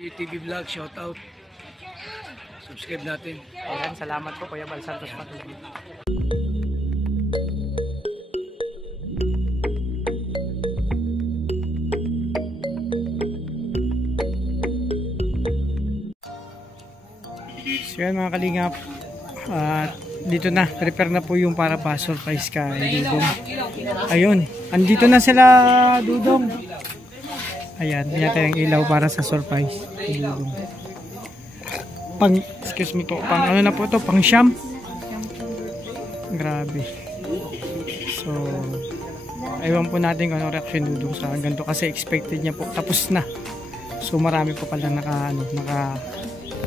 TV Vlog, shout out. Subscribe natin. Ayan, salamat po Kuya Bal Santos Patuloy. So yan mga kalingap, dito na, prepare na po yung para pa-surprise ka Dudong. Ayun, andito na sila Dudong. Ayan, yan tayong ilaw para sa surprise Dudong. Excuse me po, pang ano na po to, pang siyam. Grabe. So, ewan po natin kung ano reaction Dudong sa ganito kasi expected niya po, tapos na. So marami po pala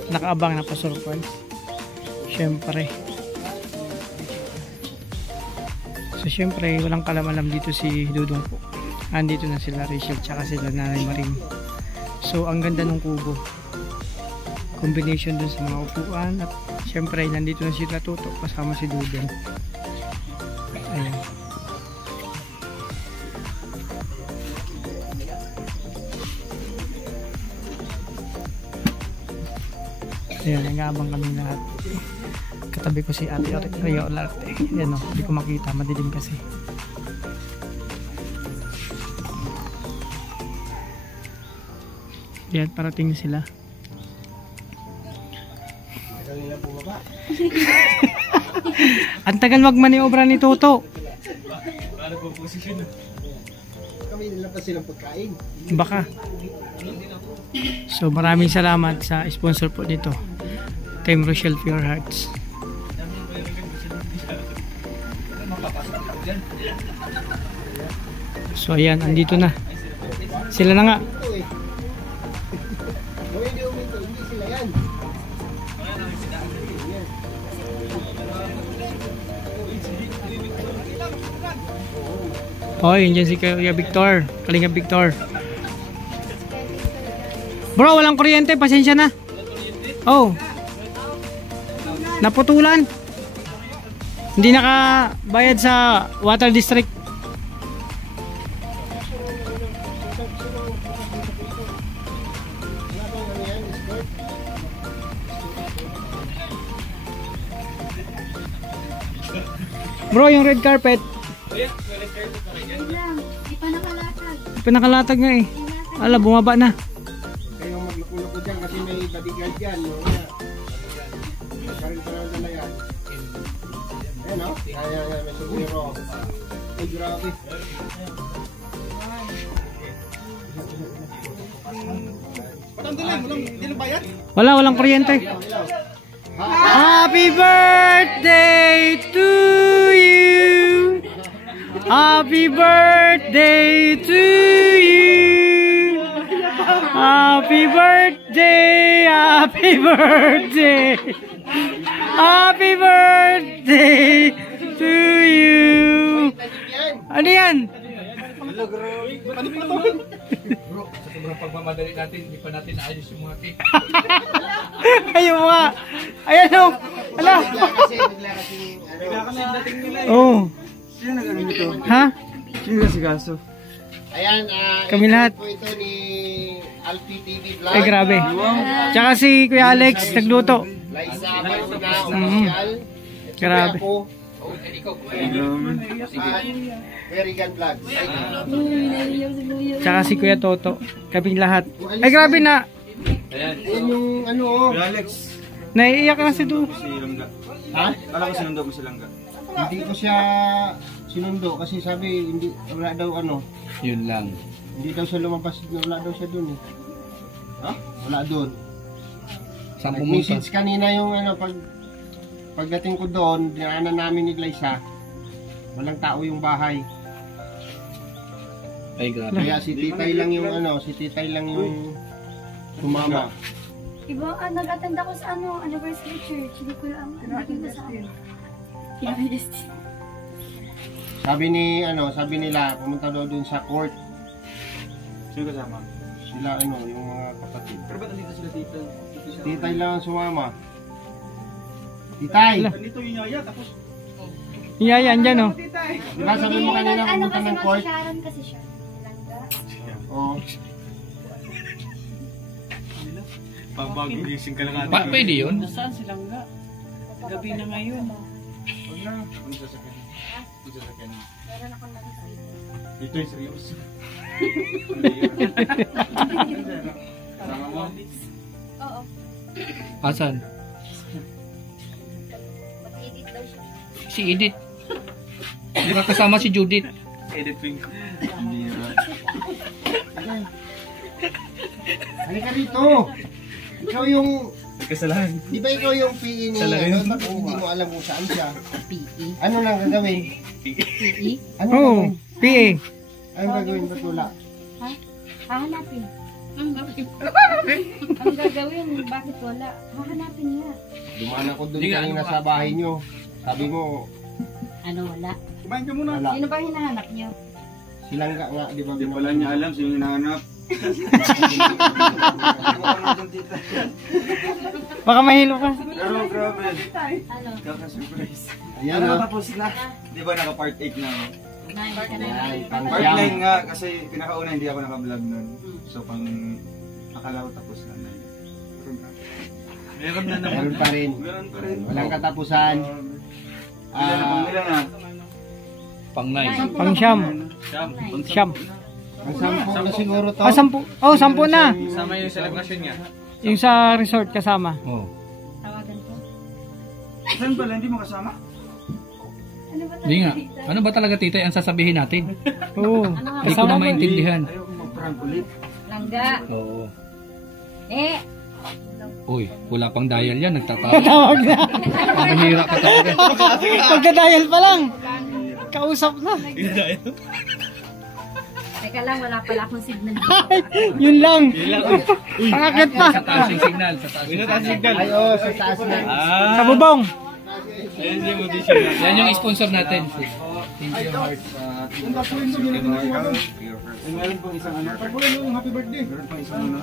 nakaabang na pa surprise. Syempre. So syempre, walang kalamalam dito si Dudong po. Andito na sila Rachel tsaka sila Nanay Maring. So ang ganda ng kubo. Combination dun sa mga upuan at syempre nandito na sila Toto kasama si Dudong. Ayan. Ayan, nag-aabang kami lahat. Katabi ko si Ate Rio Olarte. Ayan o, hindi ko makita, madilim kasi. Ayan, parating sila. Ang tagal magmaniobra ni Toto. Kami nila pa silang pagkain. Baka. So maraming salamat sa sponsor po dito, Team Rochelle Pure Hearts. So ayan, andito na sila na nga. Oh, yun dyan si Kuya Victor, Kalinga Victor. Bro, walang kuryente, pasensya na. Oh. Naputulan. Hindi nakabayad sa water district. Bro, yung red carpet. Di pa nakalatag nga eh. Ala, bumaba na. Kayo magluko-luko dyan kasi may bodyguard dyan. Karin-karin na yan. Ayan o. Ayan, may sumiro. Ay, grabe. Patang dilim, walang bayad? Walang kuryente. Happy birthday to you. Happy birthday to you. Happy birthday, happy birthday. Happy birthday to you. Ano yan? Ano pa ito? Bro, sa sobrang pagmamadali natin, hindi pa natin naayos yung mga cake. Ayun mga. Ayan o. Ala. Bigla kasi dating nila eh. Oh. Sino nag-ano nito? Ha? Sino na si Gaso? Ayan, Kami lahat. po ito ni Alfie TV Vlog. Ay grabe. Tsaka si Kuya Alex nagluto. Liza Baluna Official. Grabe. Ako. Verigan Vlog. Tsaka si Kuya Toto. Kaming lahat. Ay grabe na. Ayan yung ano oh. Alex, Naiiyak na si Du. si Langga. Ha? Kala ko sinundo mo si Langga. Hindi ko siya sinundo kasi sabi hindi wala daw ano. Yun lang. Hindi daw siya lumabas, wala daw siya doon eh. Ha? Wala doon. Saan pumunta? Nag-message kanina yung ano pagdating ko doon, dinaanan namin ni Liza. Walang tao yung bahay. Ay, grabe. Kaya si Titay lang yung ano, si Titay lang yung sumama. Iba, nag-attend ako sa anniversary church. Hindi ko lang nakita sa Pinaka-Desti. Sabi nila, pumunta daw doon sa court. Sino kasama? Sila yung mga kapatid. Pero ba't nandito sila dito? Titay lang ang sumama. Titay! Nandito yung yaya, tapos... Yaya, andyan o. Diba sabi mo kanina pumunta ng court? Sharon kasi siya. Oo. Pag-gising ka lang Pwede yun? Nasaan silang nga? Gabi na ngayon. Huwag na. Ang sasakyan. Ang sasakyan. Meron akong nakikita. Dito yung seryoso. Sama mo? Oo. Asan? Mag-edit daw siya. Si Edith. Di ba kasama si Judith? Edit pink. Hindi na. Halika rito. Ikaw yung, Kasalanan. di ba ikaw yung PE ni Salarin. ano? Bakit hindi mo alam kung saan siya? PE? Ano nang gagawin? PE? Ano Oo, gagawin? PA. Ano gagawin? Ba't wala? Ha? Hahanapin. Ang gagawin, bakit wala? Hahanapin niya. Dumaan ako doon Hindi nga, kanina ano sa bahay nyo. Sabi mo, Ano wala? Kumain ka muna. wala. Sino ba hinahanap niyo? Silangga nga, di ba? Hindi pala niya alam sino yung hinahanap. Baka mahilo ka. Pero grabe. Ano? Kaka-surprise. Ayan Ano o. tapos na? Di ba naka-part 8 na ako? Nine ka na. Yan, pang Part siyam. 9 nga kasi pinakauna hindi ako naka-vlog nun. So pang akala ko tapos na 9. Meron na naman. Meron pa rin. Meron pa rin. Walang katapusan. Ilan na pang ilan na? Pang-9. Pang siyam. Pang Siyam. Ang sampu na siguro to. Ah, 10. Oh, 10 na. Sama yung celebration niya. Yung sa resort kasama. Oh. Tawagan ko. Saan pala? Hindi mo kasama? Ano ba Hindi nga. Ano ba talaga tita ang sasabihin natin? Oo. Hindi ko na maintindihan. Ayaw ko mag-prank ulit. Langga. Oo. Eh. Uy, wala pang dial yan. Nagtatawag. Tawag na. Mahira ka talaga. Pagka-dial pa lang. Kausap na. Teka lang, wala pala akong signal. Yun lang. Pangakit pa. Sa taas yung signal. Sa taas yung signal. Ay, oh, sa taas na. Sa bubong. Yan yung sponsor natin. Thank you, Heart. Meron pang isang ano. Happy birthday. Meron pang isang ano.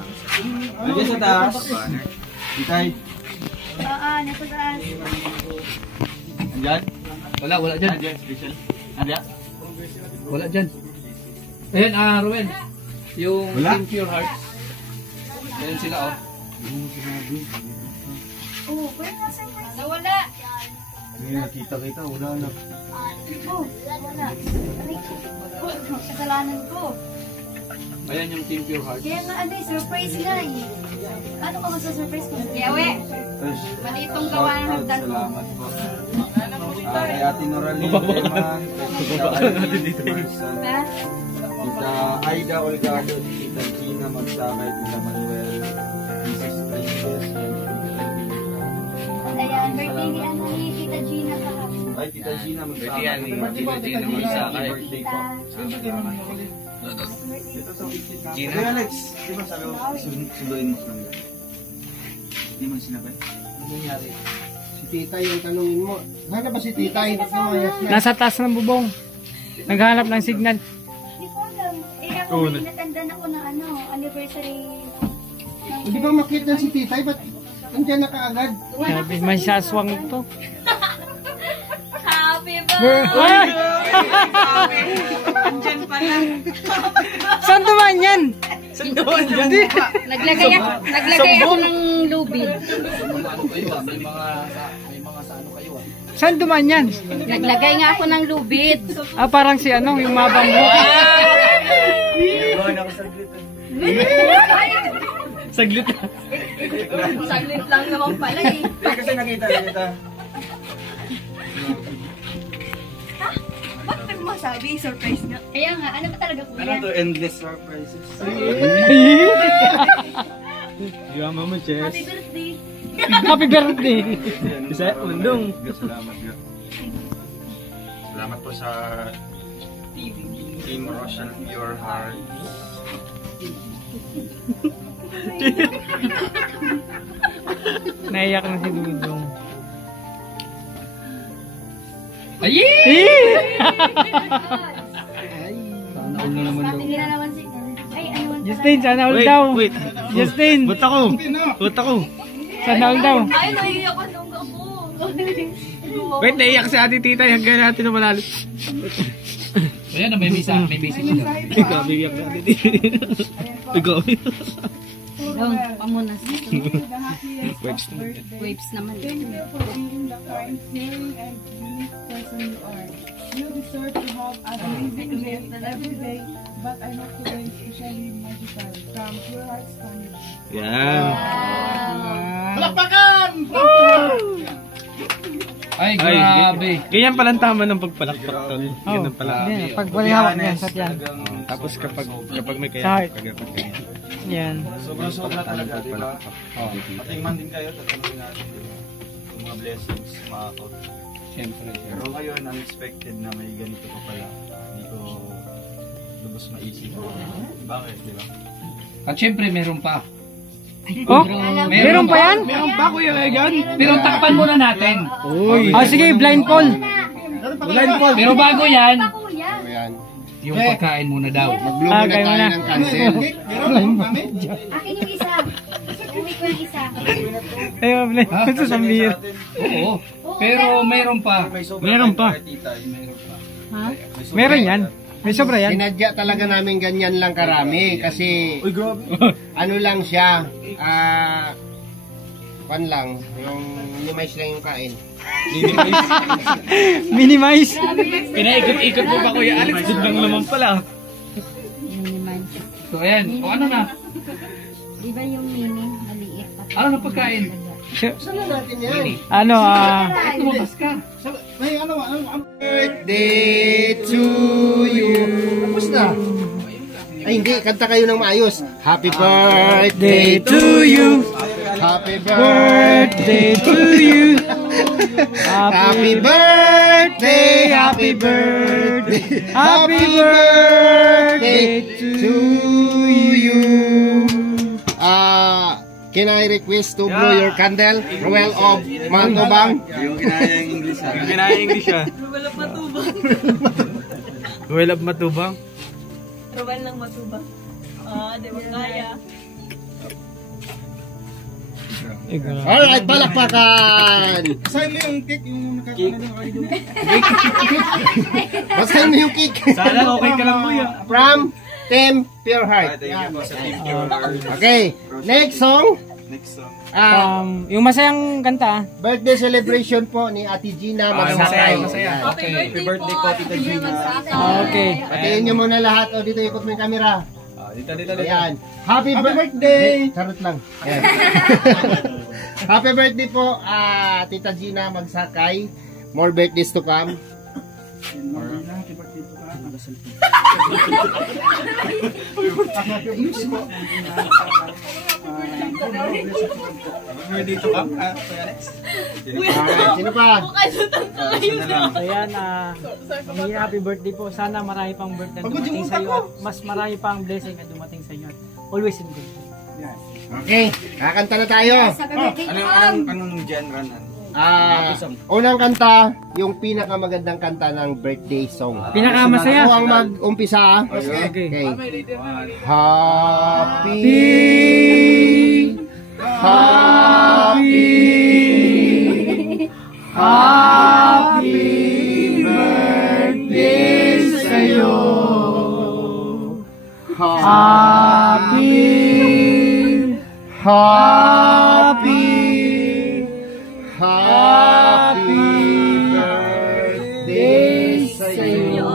Nandiyan sa taas. Itay. Oo, nasa taas. Nandiyan? Wala dyan. Nandiyan, special. Nandiyan? Wala dyan. Ayan, Ruel. Yung Wala? Thank you, Heart. Ayan sila, oh. Oo, pero nasa nawala. May nakita kita, wala na. Oh, wala. Aray, kasalanan ko. Ayan yung Thank you, Heart. Kaya nga ano, surprise nga eh. Paano ka masa-surprise ko? Yawe, malitong gawa ng hagdan ko. Salamat po. Kay Ate Noraline Lema, kay Tita Marsan, Ha? Tita Aida Olgado, Tita Gina Magsakay, Tita Manuel, Mrs. Princess, Ayan, birthday ni ano ni Tita Gina kahapon. ay Tita Gina Magsakay. Tita Gina Magsakay. Birthday po. Gina? Hey Alex, di ba sabi ko, sunduin mo sa mga. Di mo sinabay? Si Titay yung tanongin mo. Sana ba si Titay? Ba't namayas na? Nasa taas ng bubong. Naghahanap ng signal. Hindi ko alam. Eh ako, may natandaan ako ng ano, anniversary. Hindi ba makita si Titay? Ba't nandiyan na kaagad? Sabi, may saswang to. Happy Ay! Saan dumaan yan? Naglagay ako ng lubid. Saan dumaan yan? Naglagay nga ako ng lubid. Ah, parang si ano, yung mabang mo. Saglit. Saglit lang naman pala eh. Kasi nakita. Bakit mo masabi? Surprise nga. Kaya nga, ano ba talaga kuya? Ano to? Endless surprises. Yama mo, Chess. Happy birthday. Happy birthday. Isa, undong. Salamat nga. Salamat po sa Team Rochelle Pure Heart. Naiyak na si Dudong. Ay! Sana all na naman daw. Hindi na naman si... Ay, ano man Justin, sana all daw. Justin, Ba't ako? sana all daw. Ay, naiiyak ka nung ako. Wait, naiyak si ate tita. Hanggang natin na malalim. Ayan na, may misa. May basic na. Ikaw, bigyan ka ate tita. Ikaw. Yung, pamunas. The happiest Waves of birthday. Waves naman. Thank you for being the kind, caring, and unique person you are. You deserve to have a amazing day every day, but I hope today especially magical. From Pure Hearts Family. Yan. Palakpakan! Ay, grabe. Ganyan palang tama ng pagpalakpak tol. Oh, Ganun pala. yan. Pag wala hawak yan, sa yan. Tapos kapag may Sa kaya, heart. kapag ganyan. Yan. Sobrang sobra talaga, di ba? Patingman din kayo, tatanungin natin yung mga blessings, makakot. Siyempre. Pero ngayon, unexpected na may ganito pa pala. Hindi ko lubos maisip. Bakit, di ba? At siyempre, meron pa. Oh, meron pa yan? Meron pa, Kuya Regan. Pero takpan muna natin. Uy! Oh, sige, blindfold. Blindfold. Pero bago yan, Kuya. Ayan. yung pagkain muna daw. Mag-blow Ah, muna kayo tayo na. ng cancel. Akin yung isa. Uwi ko yung isa. Ayun, blindfold sa Samir. Oo. Pero meron pa. Meron pa. Ha? Meron yan. May sobra yan. Sinadya talaga namin ganyan lang karami kasi Uy, grabe! ano lang siya, pan lang, yung minimize lang yung kain. Minimize. Pinaikot-ikot mo pa, Kuya Alex. Lang naman pala. Miniman. So, ayan. O ano na? Di ba yung mini, maliit? Ano na pagkain? Saan na natin yan? Ano, Lumabas ka. Birthday to you. Tapos na. Ay hindi, kanta kayo ng maayos. Happy birthday to you. Happy birthday to you. Happy birthday, happy birthday, happy birthday to you. Can I request to blow your candle? Roel of Matubang. Yung ginayang English ha. Yung ginayang English ha. Ruel of Matubang. Ruel of Matubang. Ruel ng Matubang. Di ba kaya? Alright, palakpakan! Basahin mo yung cake, yung nakakano yung Basahin mo yung cake. Sana okay ka lang mo yan. From Team Pure Heart. Thank you po sa Team Pure Heart. Okay, next song. Next song. yung masayang kanta. Birthday celebration po ni Ate Gina Magsakay. Masaya. Happy birthday po, Tita Gina. Okay. Patiin nyo muna lahat. O, dito ikot mo yung camera. Dito. Ayan. Happy birthday! Charot lang. Ayan. Happy birthday po, Tita Gina Magsakay. More birthdays to come. Dito ka? Kuya Alex? Alright, sino pa? Ayan, happy birthday po. Sana marami pang birthday na dumating sa iyo at mas marami pang blessing na dumating sa iyo. Always in good. Okay, kakanta na tayo. Happy birthday to Anong genre na? Unang kanta, yung pinakamagandang kanta ng birthday song. Pinakamasaya. Ako ang mag-umpisa. Okay. Happy birthday sa'yo. Happy birthday sa'yo.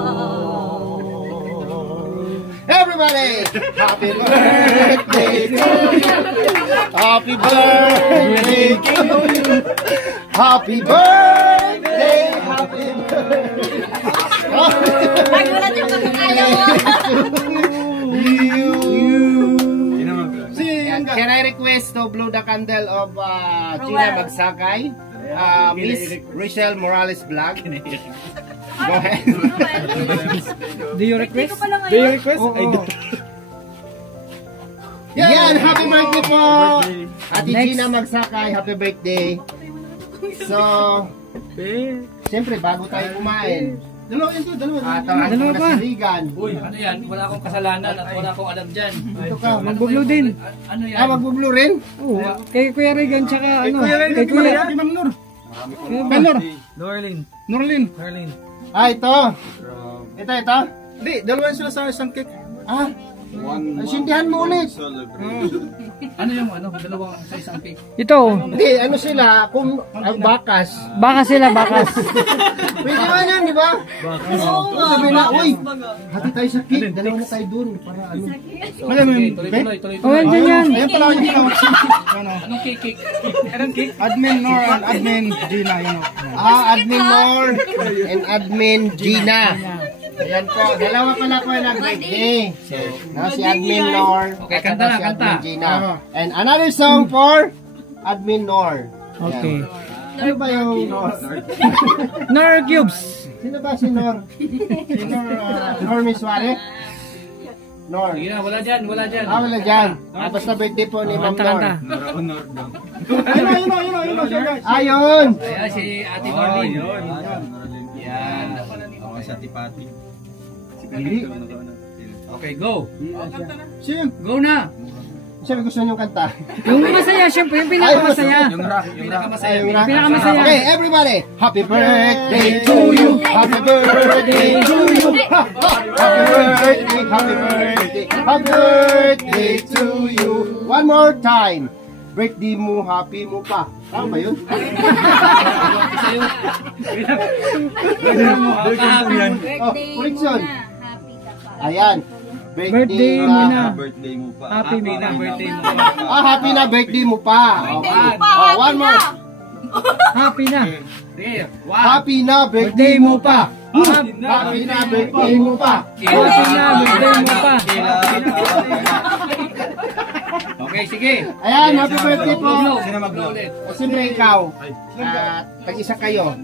Everybody! Happy birthday to you. Happy birthday to you. Happy birthday, happy birthday. Nagulat yung kapakayo mo. Can I request to blow the candle of Gina Magsakay? Miss Rachel Morales Vlog. Go ahead. Do you request? Do you request? Yan, happy birthday po! Ate Gina Magsakay, happy birthday. So, siyempre bago tayo kumain, dalawa pa. Si Regan. Uy, ano yan? Wala akong kasalanan at wala akong alam dyan. Ito ka, Magbublo din. Ano yan? magbublo rin? Oo. Kay Kuya Regan tsaka ano. Kay Kuya. Ma'am Nur. Norlin. Norlin. Ito. Ito. Hindi, dalawa sila sa isang cake. Sindihan mo ulit. Ano yung dalawang sa isang cake? Ito, Hindi, ano sila, kung bakas. baka sila, bakas. Pwede ba yan, di ba? Oo nga. Sabi na, uy, hati tayo sa cake, dalawa na tayo dun. Para ano. Tuloy. Oh, andyan yan. Ayan pala yung ginawa. Anong cake? Admin Nor and Admin Gina, yun. Admin Nor and Admin Gina. Ayan po, dalawa pala po yung nag-birthday. Si Admin Nor, Okay, at kanta saka na, si kanta. Admin Gina. And another song for Admin Nor. Okay. Ano ba yung Nor? Nor Cubes. Sino ba si Nor? Si Nor, Nor Misware? Nor. Sige na, wala dyan. Wala dyan. Basta birthday po ni Ma'am Nor. Kanta. Ayun! Ayan, si Ate Norlin. Yan. Ako sa Tipati. Okay, go. Sino? Go na. Sino gusto niyong kanta? Yung masaya, syempre, yung pinakamasaya. Yung rock. Pinakamasaya. Pinakamasaya. Okay, everybody! Happy birthday to you! Happy birthday to you! Happy birthday! Happy birthday! Happy birthday to you! One more time! Birthday mo, happy mo pa. Tama ba yun? Correction. Ayan. Birthday mo na. Birthday mo pa. Happy mo na. Birthday mo. Happy na birthday mo pa. One more. Happy na. Sige, Happy na birthday mo pa. Happy na birthday mo pa. Happy na, birthday mo pa. Okay, sige. Ayan, happy birthday po. Sino mag-blow? Siyempre ikaw. Tag-isa kayo.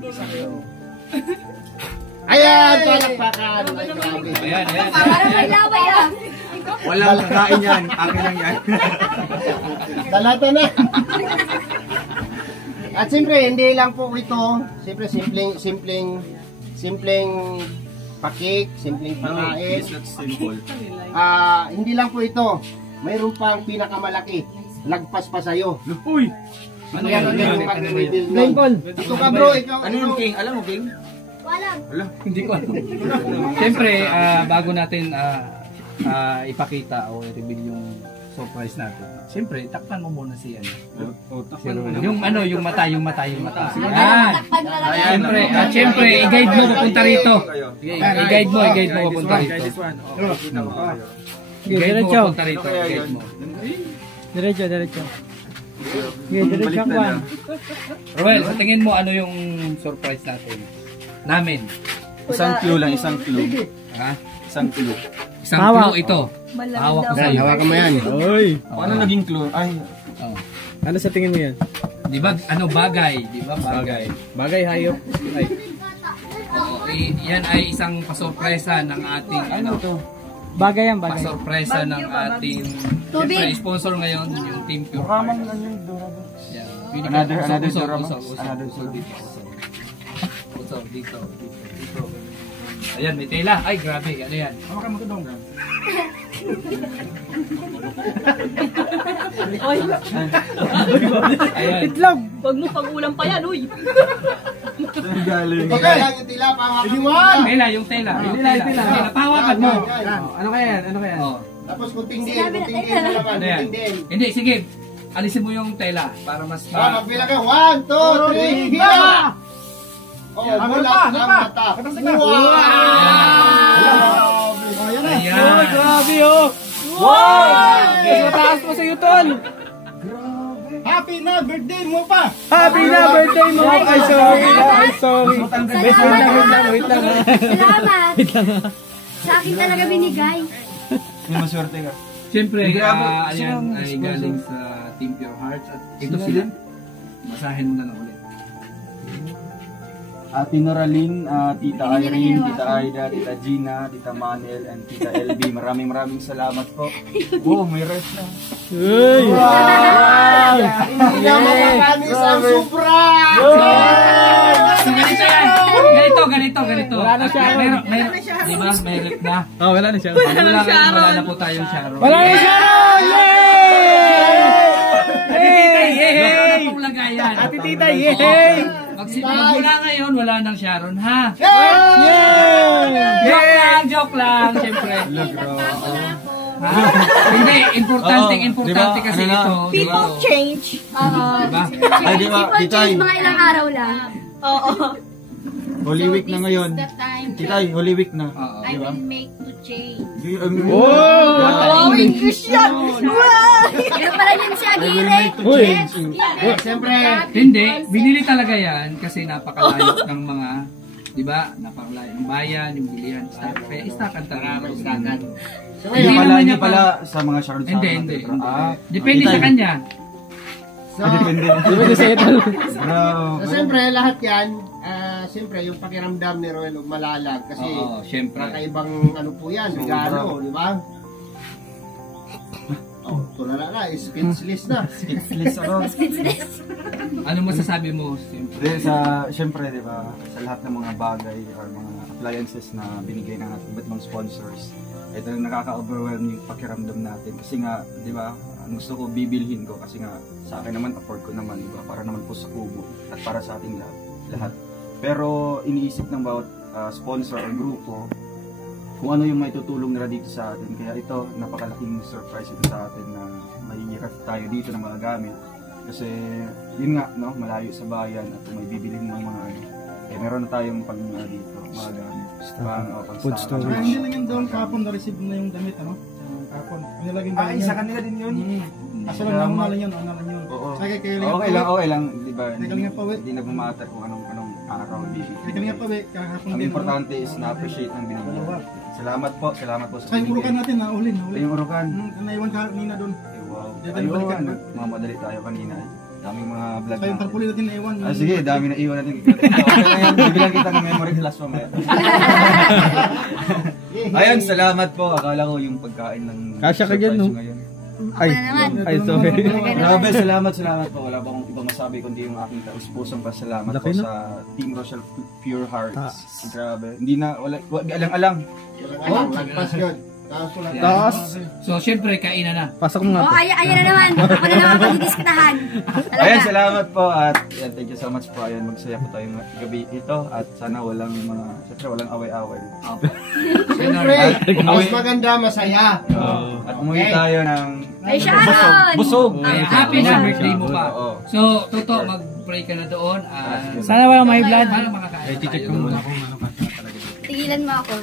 Ayan, palakpakan. Ay, grabe. Ayan. Parang may laway ah. Walang kakain yan. Akin lang yan. Dalata na. At siyempre, hindi lang po ito. Siyempre, simpleng pakik, simpleng pagkain. It's not simple. Hindi lang po ito. Mayroon pang pinakamalaki. Lagpas pa sa'yo. Uy! Ano yan? Yung pag-reveal nun. Rainbow. Ito ka bro, ikaw. Ano yung king? Alam mo king? Hindi ko alam. Siyempre, bago natin ipakita o i-reveal yung surprise natin. Siyempre, takpan mo muna si ano. Yung mata. Yan. Siyempre, i-guide mo papunta rito. I-guide mo papunta rito. I-guide mo papunta rito. I-guide mo. Diretso. Okay, diretso ka. Roel, sa tingin mo ano yung surprise namin? Isang clue lang, isang clue. Ha? Isang clue. Isang Hawak. clue ito. Hawak ko sa'yo. Hawakan mo yan. Paano naging clue? Ay, Oh. Ano sa tingin mo yan? Di ba, bagay? Di ba, bagay? Bagay, hayop. Ay. Yan ay isang pasurpresa ng ating, Bagay yan, bagay. pasurpresa ng ating, siyempre, sponsor ngayon, yung Team Pure Hearts. Yan. Pwede ka Another usap, Doraemon. usap dito. Usap dito. Ayan, may tela. Ay, grabe. Ano yan? Ayan. Itlog. Huwag mo pag-ulam pa yan, uy. saan galing? Okay, lang yung tila, pangakan mo. Tela, yung tela. Pahawakan mo. Ano kaya yan? Ano kaya yan? Oh. Tapos kunting din mo naman. Ano yan? Kunting din. Hindi, sige. Alisin mo yung tela para mas Magbilang ka. 1, 2, 3, hila! Oh, mula ang mata. Wow! Ayan. Grabe oh! Wow! Mas mataas pa sa'yo, Tol! Happy na birthday mo pa! Happy na birthday mo! Ay, sorry. Wait lang. Salamat. Sa akin talaga binigay. May maswerte ka. Siyempre, Grabe. ayan ay galing sa Team Pure Hearts. At ito sila. Basahin mo na lang ulit. Ate Noraline, Tita Irene, Tita Aida, Tita Gina, Tita Manel, and Tita LB. Maraming salamat po. Oh, may rest na. Wow! Hindi na makakanis ang sobra! So, ganito yan. Ganito. Wala na siya. Di ba? May rep na. Oh, wala na siya. Wala na po tayong Sharon. Wala na siya! Yay! Wala na pong lagayan. Ate Tita, yay! Magsimula ngayon, wala nang Sharon, ha? Yay! Joke lang, siyempre. Hindi, importante kasi Ano na? ito. People change. Diba? Ay, di ba? People Titay, change mga ilang araw lang. Oo. Holy Week na ngayon. Titay, Holy Week na. Oo. I will make to change. Wow, English yan. Wow. Pero pala yun si Aguirre. Siyempre, Hindi, binili talaga yan kasi napakalayo ng mga, di ba? Napakalayo ng bayan, yung bilihan. Kaya istakan talaga. Hindi pala sa mga shards. Hindi. Depende sa kanya. so siyempre lahat yan, siyempre yung pakiramdam ni Roel Malalag kasi Oo, syempre. kakaibang ano po yan, regalo, di ba? Oh, tulala na, speechless na. Speechless ano? Ano masasabi mo? Siyempre, di ba, sa lahat ng mga bagay or mga appliances na binigay ng iba't ibang sponsors, ito yung nakaka-overwhelm yung pakiramdam natin. Kasi nga, di ba, ang gusto ko, bibilhin ko kasi nga sa akin naman, afford ko naman, di ba, para naman po sa kubo at para sa ating lahat. Pero iniisip ng bawat sponsor o grupo kung ano yung may tutulong nila dito sa atin. Kaya ito, napakalaking surprise ito sa atin na mahihirap tayo dito ng mga gamit. Kasi yun nga, no, malayo sa bayan at kung may bibilhin ng mga ano, meron na tayong pag dito, mga gamit. Food storage. Hindi lang yung doon kahapon na-receive na yung damit, ano? Kahapon. Nilagay ba isa kanila din yun. Asa lang naman lang yun, ano lang yun. Okay lang, di ba? Nagalinga pa, Hindi na bumatter kung anong araw bibigyan. Nagalinga pa, kahapon din. Ang importante is na-appreciate ng binigyan. Salamat po sa Sa yung urukan natin, naulin. Yung urukan. Naiwan ka kanina doon. Wow. Ayun, mamadali tayo kanina. Daming mga vlog sa yung tarpuli natin naiwan. Sige, dami na iwan natin. Okay na yan, bibilang kita ng memory class mamaya. Ayun, salamat po. Akala ko yung pagkain ng Kasya ka dyan, no? Ay sorry. Grabe, salamat po. Wala pa akong ibang masabi kundi yung aking taus-pusong pasalamat po sa Team Rochelle Pure Hearts. Grabe. Hindi na, alang-alang. Lagpas yun. Taas. So, syempre, kainan na. Pasok mo nga to. Ayan na naman. Ako na naman pagdidiskitahan. Ayan, salamat po at thank you so much po. Ayan, magsaya po tayong gabi ito at sana walang away-away. Siyempre, mas maganda, masaya. At umuwi tayo ng Ay, Sharon! busog. Happy na birthday mo pa. So, Toto, mag-pray ka na doon. Sana walang may blood. Para makakain tayo doon. Tigilan mo ako.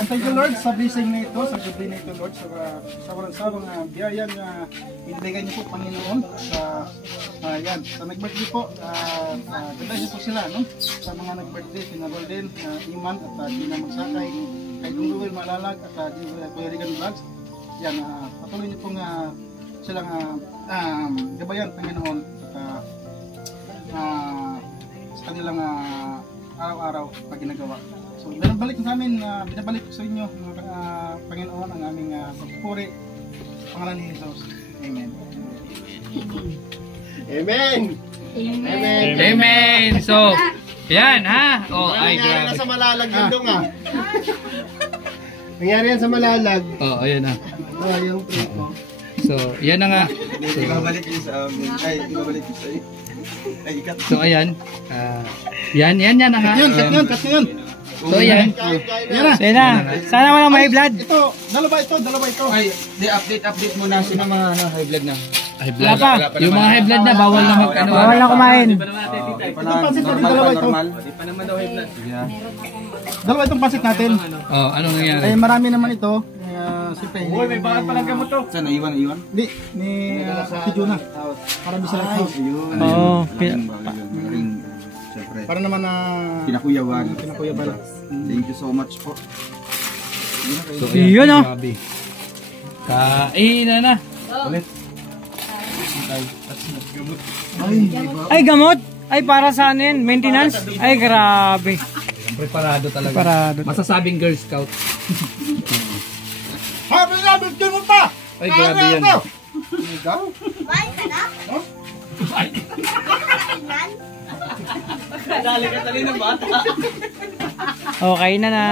Thank you Lord sa blessing na ito, sa gabi na ito Lord, sa mga biyayang binibigay niyo po Panginoon sa nag-birthday po, ganda niyo po sila, no? Sa mga nag-birthday, si Golden, Iman at Gina Magsakay, kay Dungruel Malalag at Kuya Regan Vlogs. Yan, patuloy niyo pong silang gabayan Panginoon sa kanilang araw-araw pag ginagawa. So, binabalik sa amin, binabalik sa inyo, Panginoon, ang aming pagpupuri, pangalan ni Jesus. Amen. Amen! Amen! So, yan ha? Oh, ay, Nangyari na grabe. sa Malalag yun dong Nangyari yan sa Malalag. Oh, ayan na. Yung trip ko. So, yan na nga. Ibabalik yun sa amin. Ibabalik yun sa iyo. Ikat. So, ayan. Yan na nga. Cut yun. So, yan. Yan na. Sige na. Sana walang may blood. Ito, dalawa ito. Ay, update muna sino mga high blood na. Wala pa. Yung mga high blood na, bawal na mag-ano. Bawal na kumain. Normal. Dalawa itong pansit natin. Oh, anong nangyari? Marami naman ito. Siyempre, may bakit palang gamot to? Saan, naiwan? Hindi, ni si Juna. Marami sila ito. Oo. Siyempre. Para naman na Kinakuyawan. Thank you so much po. So, Yun oh. grabe. Kainan na. Ulit. Ay, gamot. Ay, para sa ano yun? Maintenance? Ay, grabe. Preparado talaga. Preparado. Masasabing Girl Scout. Happy Love Day mo pa! Ay, grabe yan. Kumain ka na? Dali ka tali ng bata. Okay na na.